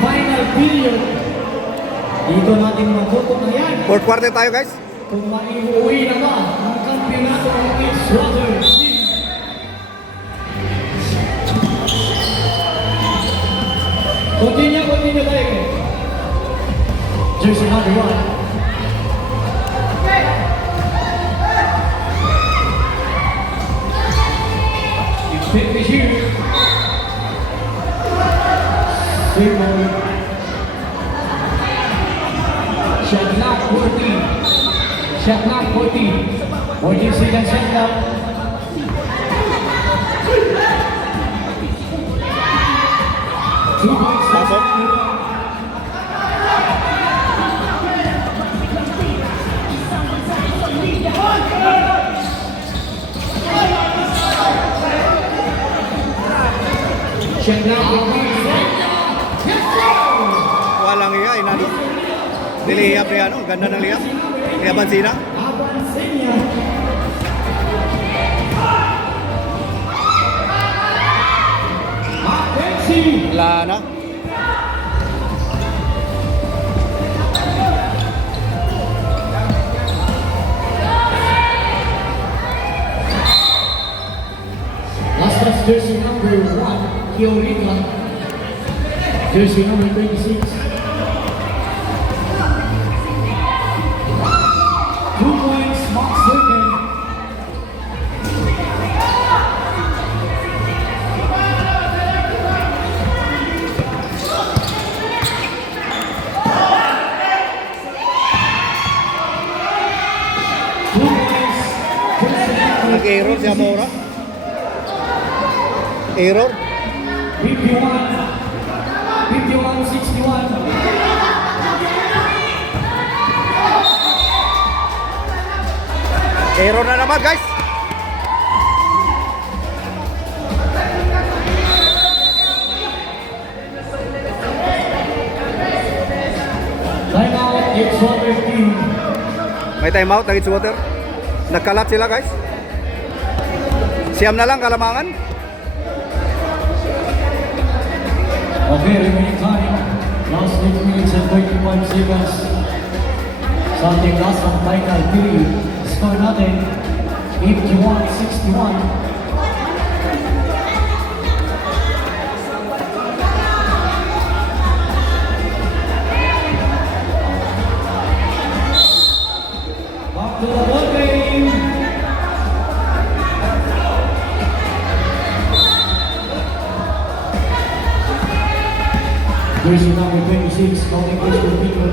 final period. Dito natin mabuto na yan. Fourth quarter tayo guys. Kung maiuwi na ba ang kampiyonato ng edgewater team. Continue tayo. Jersey number 1. Finish here. Simon. Shot clock 14. Shot clock 14. 14 seconds shot clock. Pasok. Walang iya, inano. Nilihiyap niya, ano? Ganda ng lihap. Kaya Bansina. Wala na. That's jersey number 1, Kiorika. Jersey number 26. 2 points, Mark second. Nag-error si Amora. Error. 51-61. Error na naman guys. Time out, edgewater team. May time out ng edgewater. Nagkalat sila guys. Siyam na lang kalamangan. Okay, remaining time. Last 8 minutes and 25 seconds. Something last ang final period. Score natin, 51-61. Back to the ball game. Jersey number 26, counting first to people.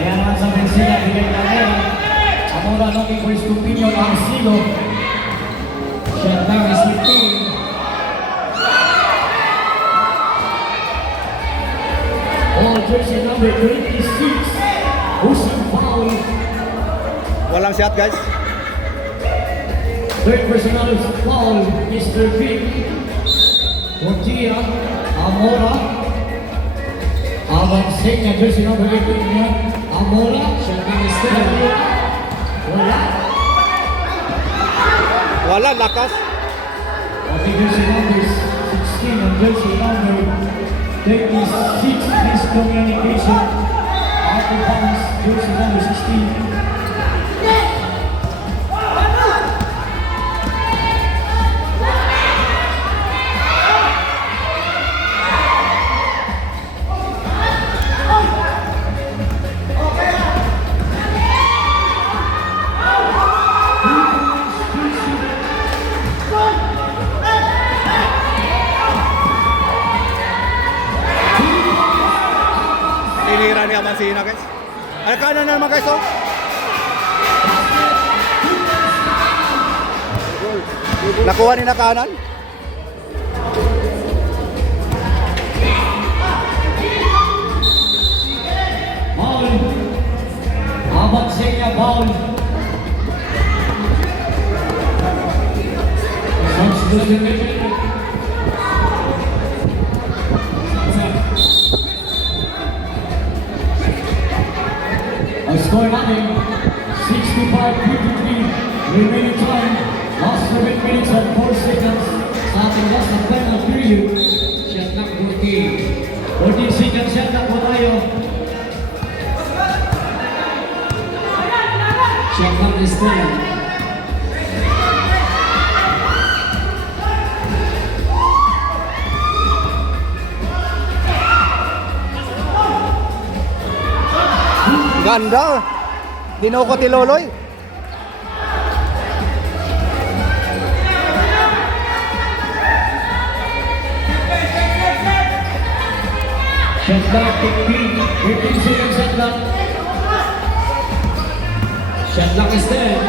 Ayan naman sa Benzina, bigay na nila. Amora knocking for Stupinyo ang silo. Shot down is 15. Oh, jersey number 26. Using foul. Walang shot guys. Third personal foul, Mr. Vic. Montia, Amora. Abansenya, jersey number 18 niya. Amora, siya ang Mr. Wala. Wala, lakas. Okay, jersey number 16 and jersey number 36, miscommunication. Out of bounds, jersey number 16. Tinira ni Amansina guys. Ay, kanan na naman guys oh. Nakuha ni na kanan. Foul. Abansenya foul. Ang score natin, 65-50. remaining time. Last 7 minutes and 4 seconds. Sa ating last na final period. Shot clock 14. 14 seconds shot clock po tayo. Shot clock is 10. Ganda. Dinoko ti Loloy. Shot clock 15 seconds shot clock. Shot clock is 10.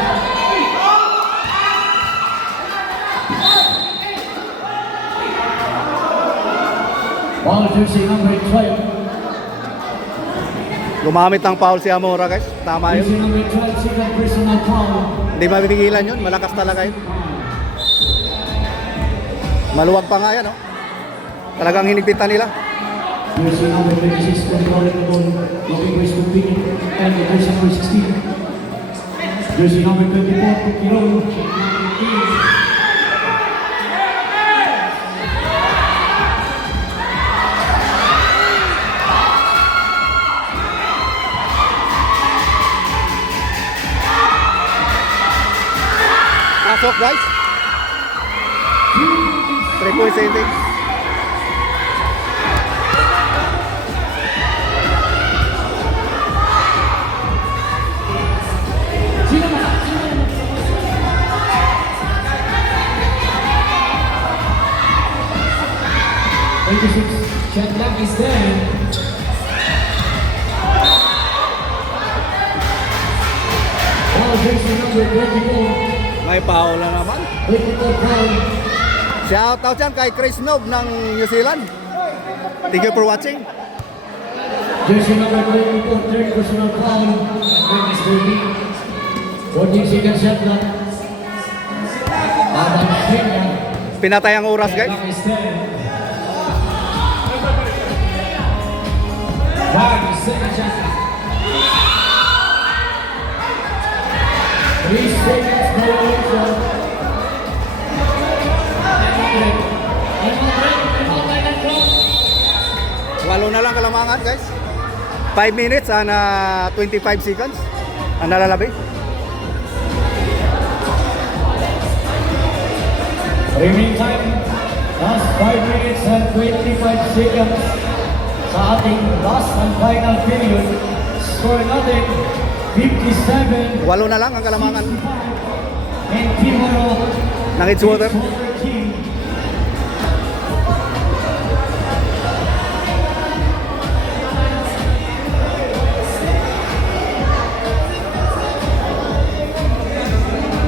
Ball jersey number 12. Gumamit ng foul si Amora guys. Tama Jersey yun. number 12, second personal foul. Hindi mabibigilan yun. Malakas talaga yun. Maluwag pa nga yan, oh. Talagang hinigpitan nila. Jersey number 26, controlling the ball, looking for his companion, and jersey number 16. Jersey number 24, Kirol. Pasok guys. 3 points sa inting. Shot clock is 10. Ball jersey number 24. May foul na naman. 24 foul. Shout out yan kay Chris Nog ng New Zealand. Thank you for watching. Jersey number 24, third personal foul. Against Ruby. 14 seconds shot clock. Adam Kenya. Pinatay ang oras guys. Shot clock is 10. Wow, second shot clock. 3 seconds violation. Walo na lang kalamangan guys. 5 minutes and 25 seconds. Ang nalalabi. Remaining time, last 5 minutes and 25 seconds sa ating last and final period. Score natin 57. Walo na lang ang kalamangan. And Timoro Ng Edgewater. team.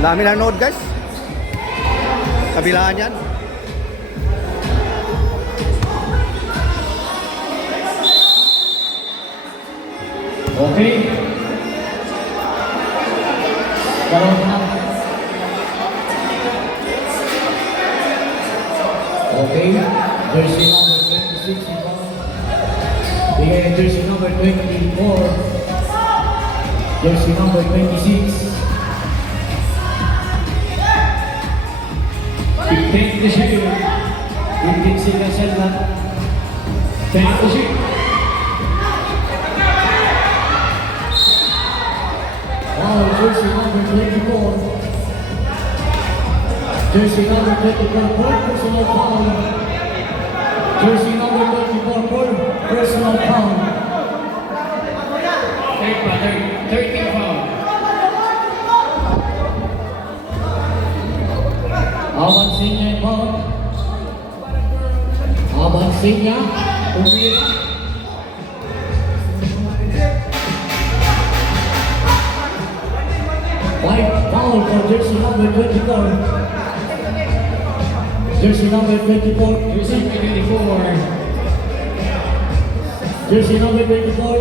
Dami na nanood guys. Kabilaan yan. Okay. Karoon na. Okay. Jersey number 26 inbound. Bigay ang jersey number 24. Jersey number 26. 15 to shoot. 15 seconds shot clock. 10 to shoot. Wow, jersey number 24. Jersey number 24, fourth personal foul. Jersey number 24, fourth personal foul. Third pa, 13 foul. Abansinya inbound. Abansinya. Umira. Five foul for jersey number 24. Jersey number 24. Jersey number 24. Jersey number 24.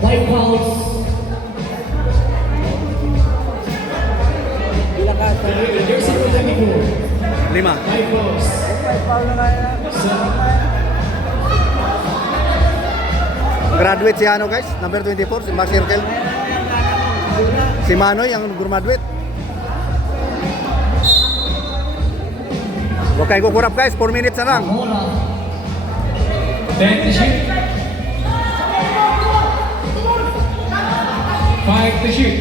5 fouls. Jersey number 24. 5. 5 fouls. Graduate si ano guys, number 24, si Mark Circle. Si Manoy ang graduate. Huwag kayong kukurap guys, 4 minutes na lang. Mola. 10 to shoot. 5 to shoot.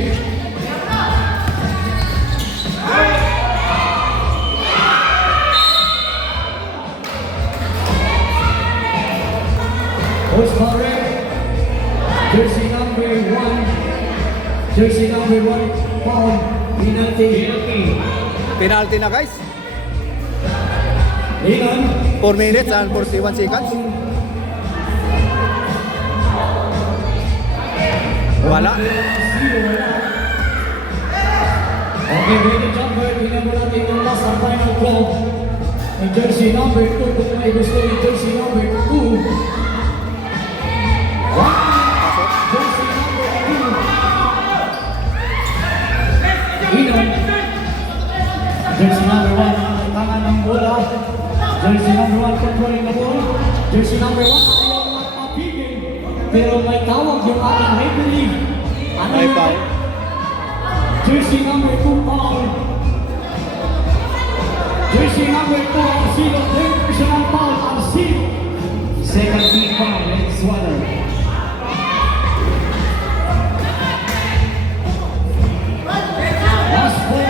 Post correct. Jersey number 1. Jersey number 1. Foul. Penalty. Penalty. Penalty na guys. Linon. 4 minutes and 41 seconds. Wala. Okay, ready jumper. Tingnan mo natin yung last and final call. Yung jersey number 2. Kung may gusto yung jersey number 2. Jersey number 2. Linon. Jersey number 1. Ang tangan ng bola. Jersey number 1 controlling the ball. Jersey number 1 ayaw magpapigil. Pero may tawag yung ating referee. Ano May yun? foul. Jersey number 2 foul. Jersey number 2 ang sino. Third personal foul ang sino. Second team foul. Edgewater. Last four.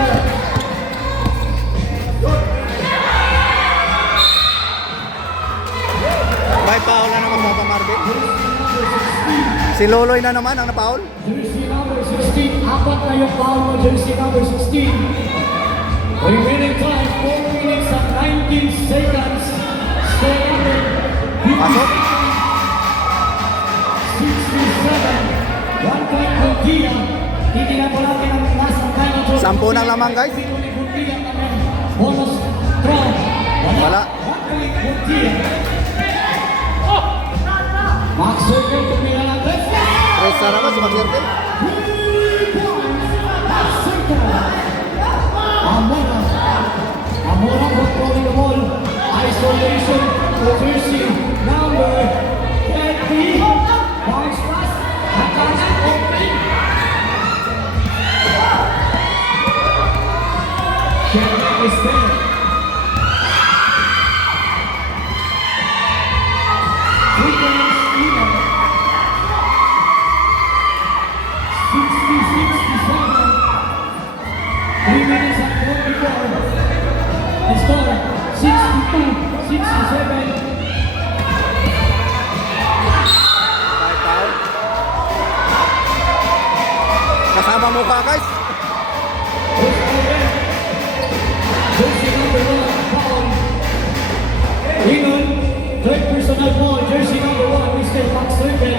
May foul na naman Papa Marvin. Si Loloy na naman ang na-foul. Jersey number 16. Apat na yung foul mo. Jersey number 16. Remaining time 4 minutes and 19 seconds. Score number 57. Pasok. 1 point Buntia. Titignan po natin ang last and final throw. 10 na lamang guys. Dito ni Buntia naman. Bonus throw. Wala. 1 point Buntia. Max Circle tumira ng tres. Tres na naman si Mag-Circle. 3 points. Max Circle. Amora. Amora controlling the ball. Isolation to jersey number 20. Bounce pass. Attacks open. Shot is there. May foul. Kasama mukha guys. Third personal ball, jersey number 1, Mr. Max Circle.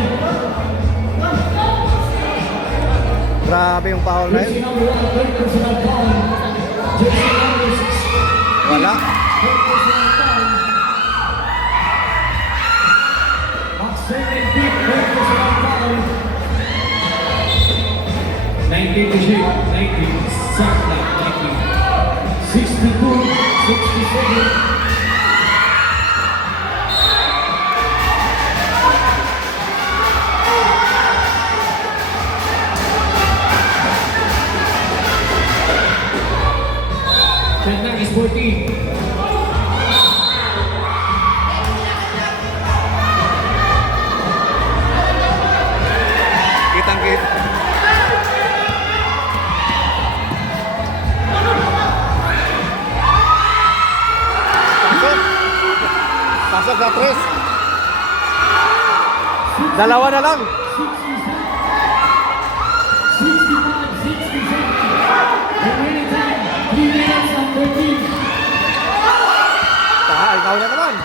Grabe yung foul na Jersey yun. number 1, third personal ball. Jersey number 6. Wala. Third personal foul. Max Circle, third personal foul. 19 to shoot. 19. Shot clock. 19. 62, 67. Shot clock is 14. Kitang-kita. Pasok. Pasok na tres. Dalawa na lang. 65, 67. Remaining time, 3 minutes and 13. Ikaw na naman.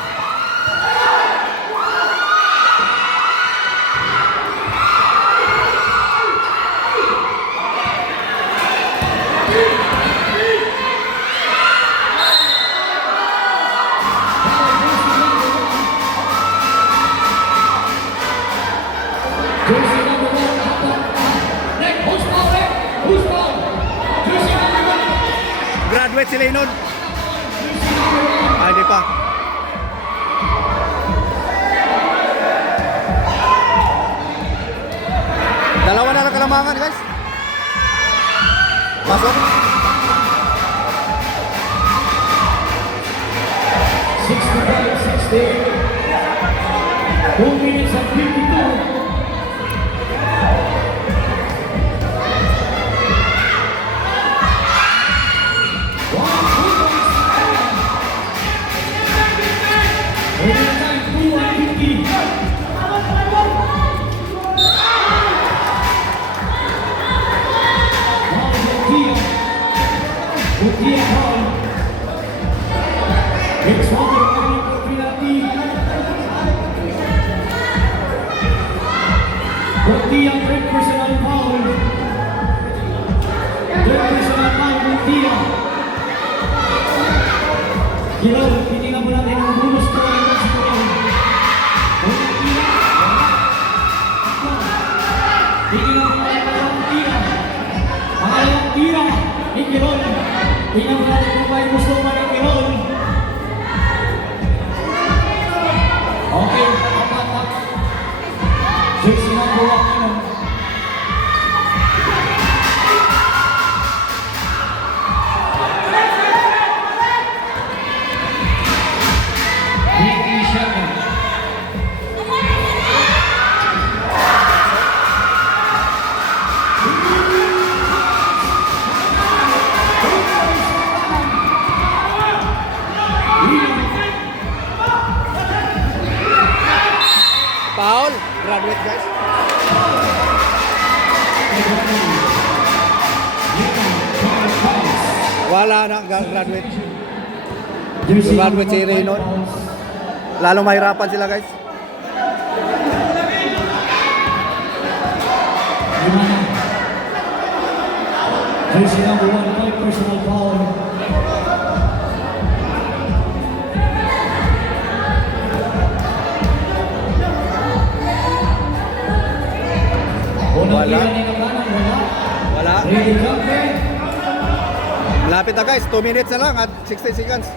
Jersey number 1, Nick, who's foul, Nick? Who's foul? Jersey number 1. Graduate sila nun. Ay, hindi pa. Dalawa na lang kalamangan, guys. Pasok. 65-60. 2 minutes and 52. Third personal foul. Gilol, titingnan mo natin ang bonus ko ng next point. Titingnan mo natin ang tira. Pangalawang tira ni Gilol. Tingnan mo natin kung may gusto pa ng Gilol. Okay, apat. Jersey number 1. Foul. Graduate guys. Wala na graduate. Graduate si Reynold. Lalo mahirapan sila guys. Jersey number 1, personal foul. Wala. Malapit na guys, 2 minutes na lang at 60 seconds.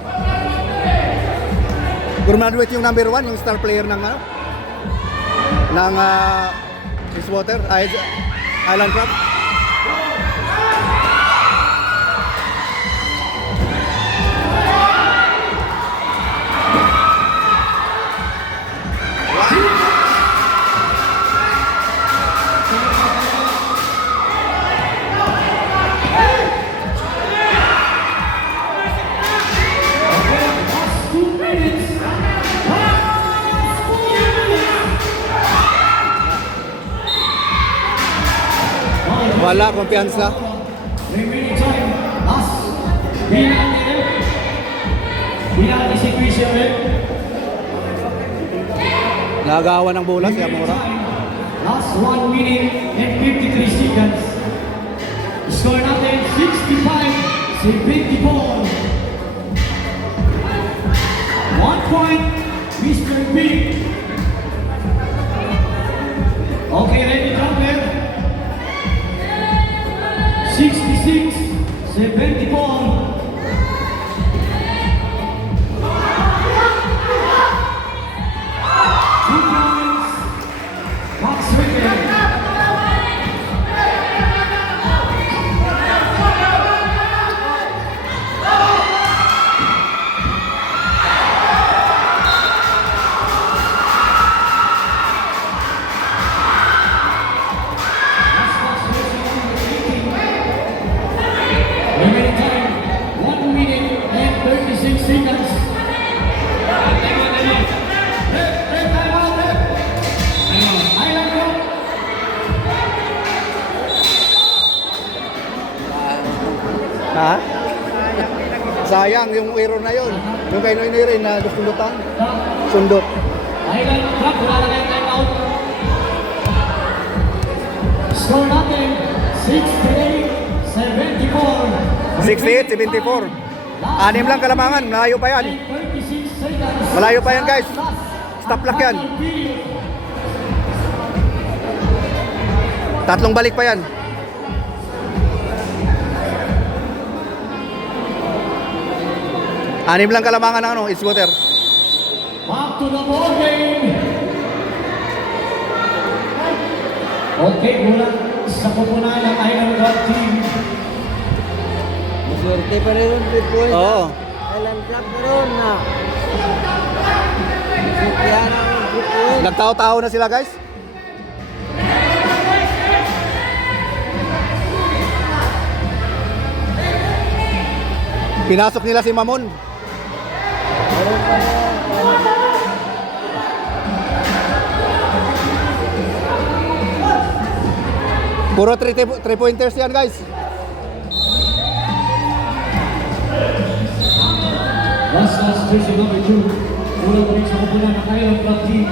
Graduate yung number 1, yung star player ng edgewater, Island Craft. Wala, kumpiyansa. Remaining time, last. Binati si Christian Red. Nagawa ng bola si Amora. Last 1 minute and 53 seconds. Score natin 65-74. 1 point, Mr. Big. Okay, ready, jumper. 66-74. 2 points. Box wicket. Remaining time, 1 minute and 36 seconds. Time out, Island Cup. Ha? Sayang yung error na yun. Yung kay Noy rin na sundutan. Sundot. Island Cup, wala na kayong time out. Score natin, 68-74. 68-74. 6 lang kalamangan. Malayo pa yan. 36 seconds. Malayo pa yan guys. Stop lock yan. Tatlong balik pa yan. Anim lang kalamangan ng edgewater. Back to the ball game. Okay, mula sa pupunan ng Island Cup team. Swerte pa rin yung 3 points. Oo. Island Club pa rin na. Kaya na yung 3 points. Nagtao-tao na sila guys. Pinasok nila si Mamon. Puro 3-pointers yan guys. Last jersey number 2. Mula pa rin sa kupunan ng Island Club team.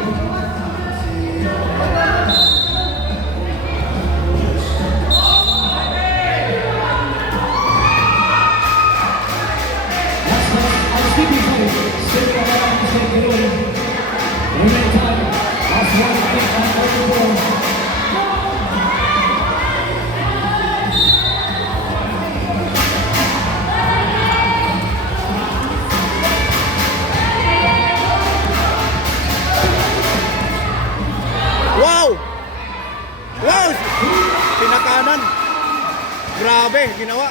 Wow! Wow! Pinakanan. Grabe, ginawa.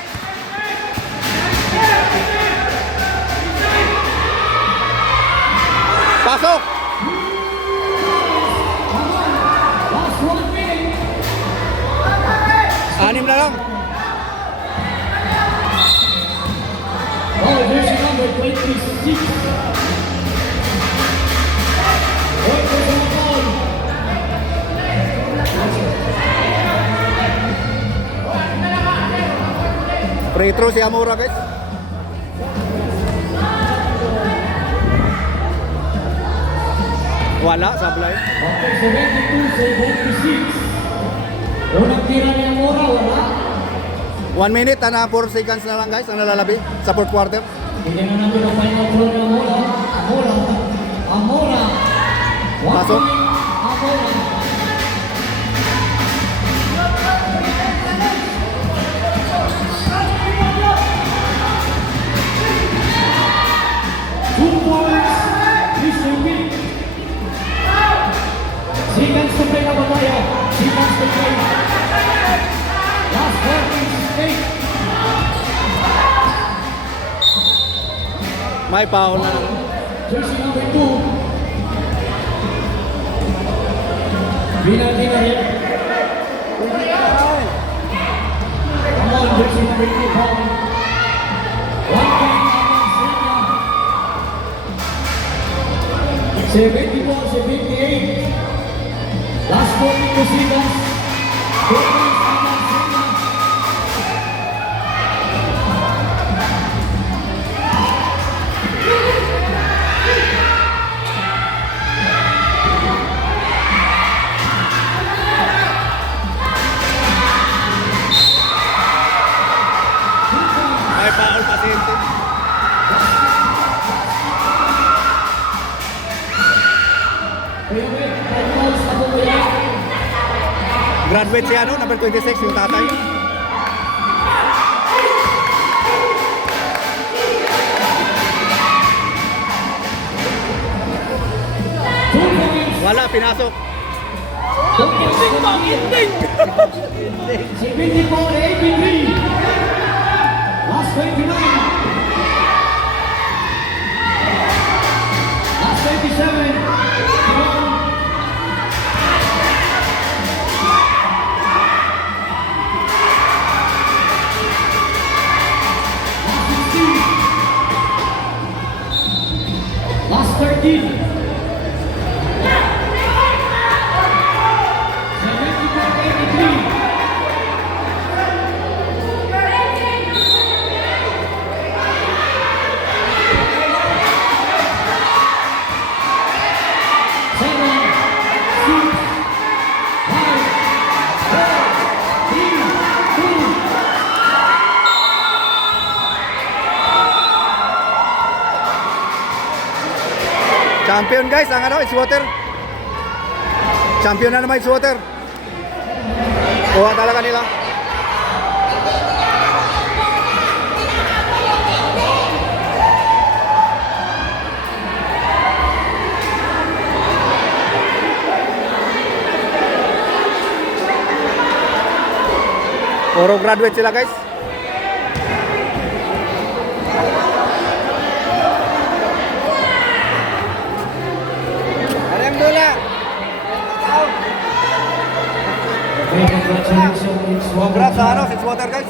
Pasok! Anim na lang. Oh, jersey number 26. Free throw si Amora guys. Wala, sablay. Okay, 72-76. Unang tira niya mura, wala. 1 minute, 4 seconds na lang guys ang nalalabi sa fourth quarter. Tingnan na natin ang final throw ni Amora. Amora. Pasok. Amora. Two points, Mr. Wick. Seconds to play na bataya. Seconds to play. Last 48. May foul na. Jersey number 2. Binanti na rin. Come on, jersey number 2. Foul. 1 point against Serbia. 74-78. Last 42 seconds. 2 points against Serbia. May foul pasyente. Graduate si ano, number 26 yung tatay. Wala, pinasok. 74-83. Last 29. Last 27. Last 13. 74-83. Champion guys, ang ano, Edgewater. Champion na naman Edgewater. Kuha talaga nila. Puro graduate sila guys. Congratulations, it's Congrats sa ano, edgewater guys.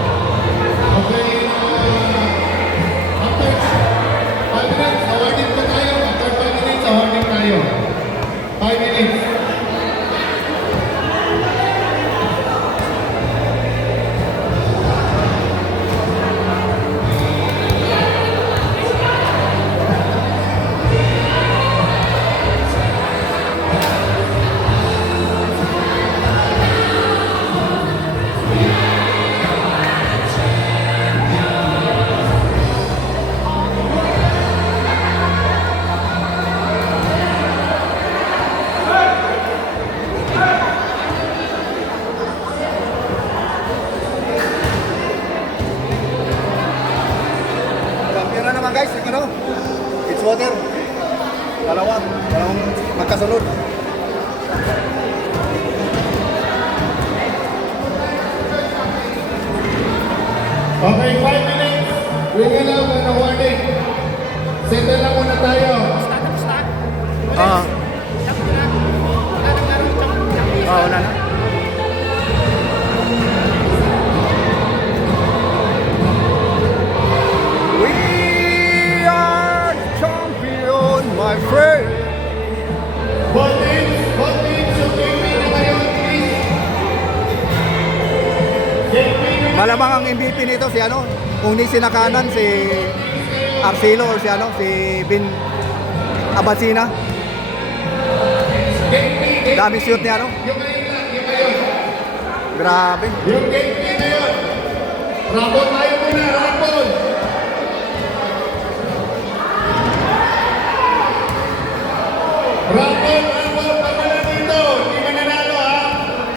Okay, after 5 minutes, awarding pa tayo. After 5 minutes, awarding tayo. 5 minutes. Champion na naman guys, ano? Edgewater. Dalawang magkasunod. Okay, 5 minutes. Ringan lang ng awarding. Settle lang muna tayo. Ah. Wala na. We are champion, my friend. Both teams, yung gaming na ngayon, please. Gaming Malamang ang MVP nito si ano, kung di si nakanan si Arcelo or si ano, si Bin Abasina. Dami shoot niya, no? yung ngayon lang, yung ngayon. Grabe. Yung gaming ngayon. Rapon tayo muna, rapon. Rapon